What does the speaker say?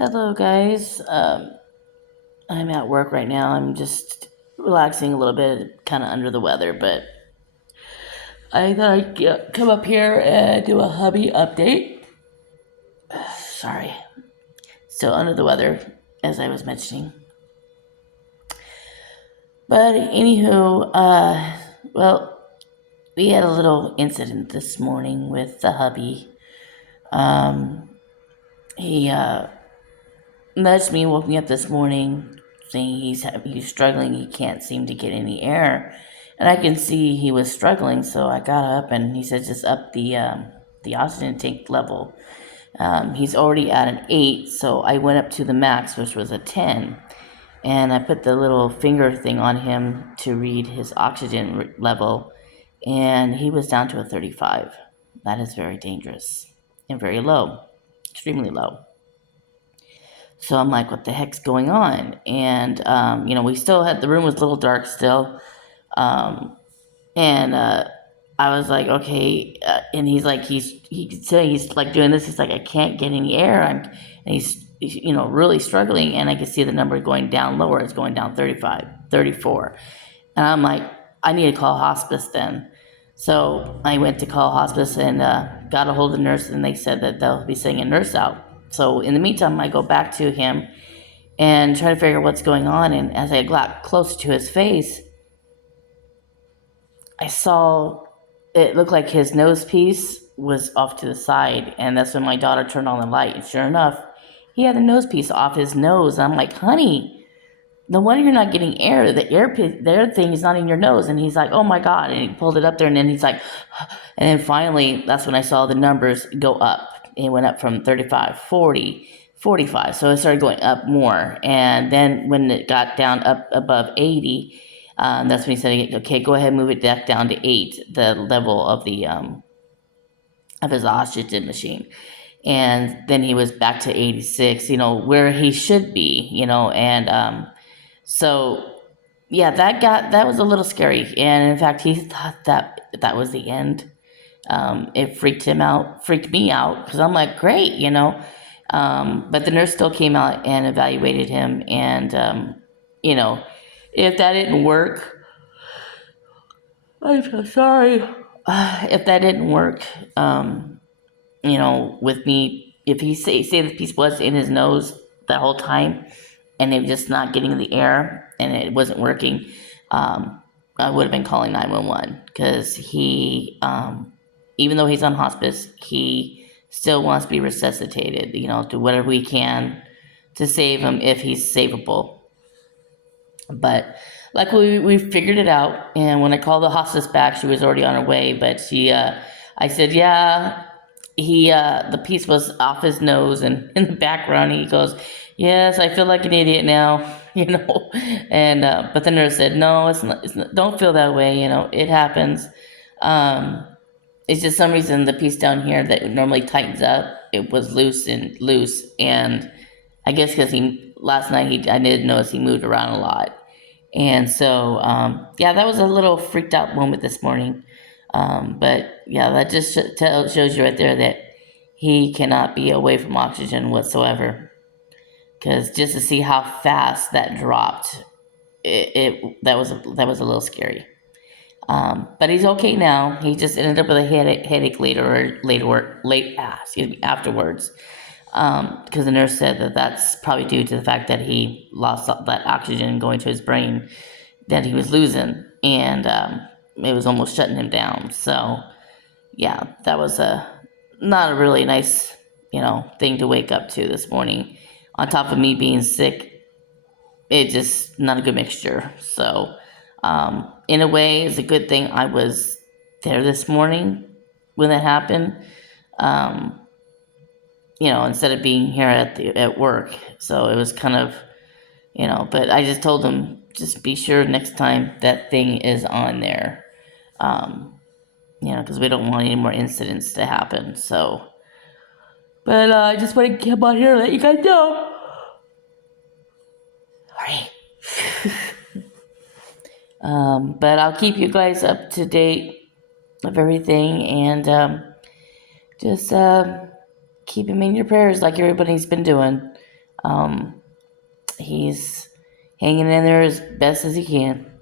Hello, guys. I'm at work right now. I'm just relaxing a little bit, kind of under the weather, but I thought I'd come up here and do a hubby update. Sorry, still under the weather, as I was mentioning. But anywho, well, we had a little incident this morning with the hubby. Um, he nudged me, woke me up this morning, saying he's struggling. He can't seem to get any air, and I can see he was struggling. So I got up, and he said just up the oxygen tank level. He's already at an 8, so I went up to the max, which was a 10, and I put the little finger thing on him to read his oxygen level, and he was down to a 35. That is very dangerous and very low, extremely low. So I'm like, what the heck's going on? And, we still had, the room was a little dark still. Um, and I was like, okay. And he's like, he could say he's like doing this. He's like, I can't get any air. And he's really struggling. And I could see the number going down lower. It's going down 35, 34. And I'm like, I need to call hospice then. So I went to call hospice and got a hold of the nurse, and they said that they'll be sending a nurse out. So in the meantime, I go back to him and try to figure out what's going on. And as I got close to his face, I saw it looked like his nose piece was off to the side. And that's when my daughter turned on the light. And sure enough, he had a nose piece off his nose. I'm like, honey, no wonder you're not getting air. The air thing is not in your nose. And he's like, oh my God. And he pulled it up there, and then he's like, and then finally, that's when I saw the numbers go up. It went up from 35, 40, 45. So it started going up more. And then when it got down up above 80, that's when he said, okay, go ahead and move it back down to 8, the level of the of his oxygen machine. And then he was back to 86, where he should be, and so yeah, that was a little scary. And in fact, he thought that was the end. It freaked me out, because I'm like, great, but the nurse still came out and evaluated him. And, if that didn't work, I'm so sorry. If that didn't work, with me, if he say the piece was in his nose the whole time, and they were just not getting the air and it wasn't working, I would have been calling 911, because he, even though he's on hospice, he still wants to be resuscitated, do whatever we can to save him if he's savable. But luckily we figured it out. And when I called the hospice back, she was already on her way. But I said, yeah, the piece was off his nose, and in the background he goes, yes, I feel like an idiot now, and but the nurse said, no, it's not, don't feel that way, it happens. It's just some reason the piece down here that normally tightens up, it was loose, and I guess because last night I did notice he moved around a lot. And so, yeah, that was a little freaked out moment this morning. But yeah, that just shows you right there that he cannot be away from oxygen whatsoever. Because just to see how fast that dropped, that was a little scary. But he's okay now. He just ended up with a headache afterwards. Because the nurse said that that's probably due to the fact that he lost that oxygen going to his brain that he was losing, and it was almost shutting him down. So, yeah, that was not a really nice, thing to wake up to this morning. On top of me being sick, it just not a good mixture. So, in a way, it's a good thing I was there this morning when that happened. Instead of being here at work. So it was kind of, but I just told them, just be sure next time that thing is on there. Because we don't want any more incidents to happen. So, but I just want to come on here and let you guys know. All right. But I'll keep you guys up to date of everything, and just keep him in your prayers like everybody's been doing. Um, he's hanging in there as best as he can.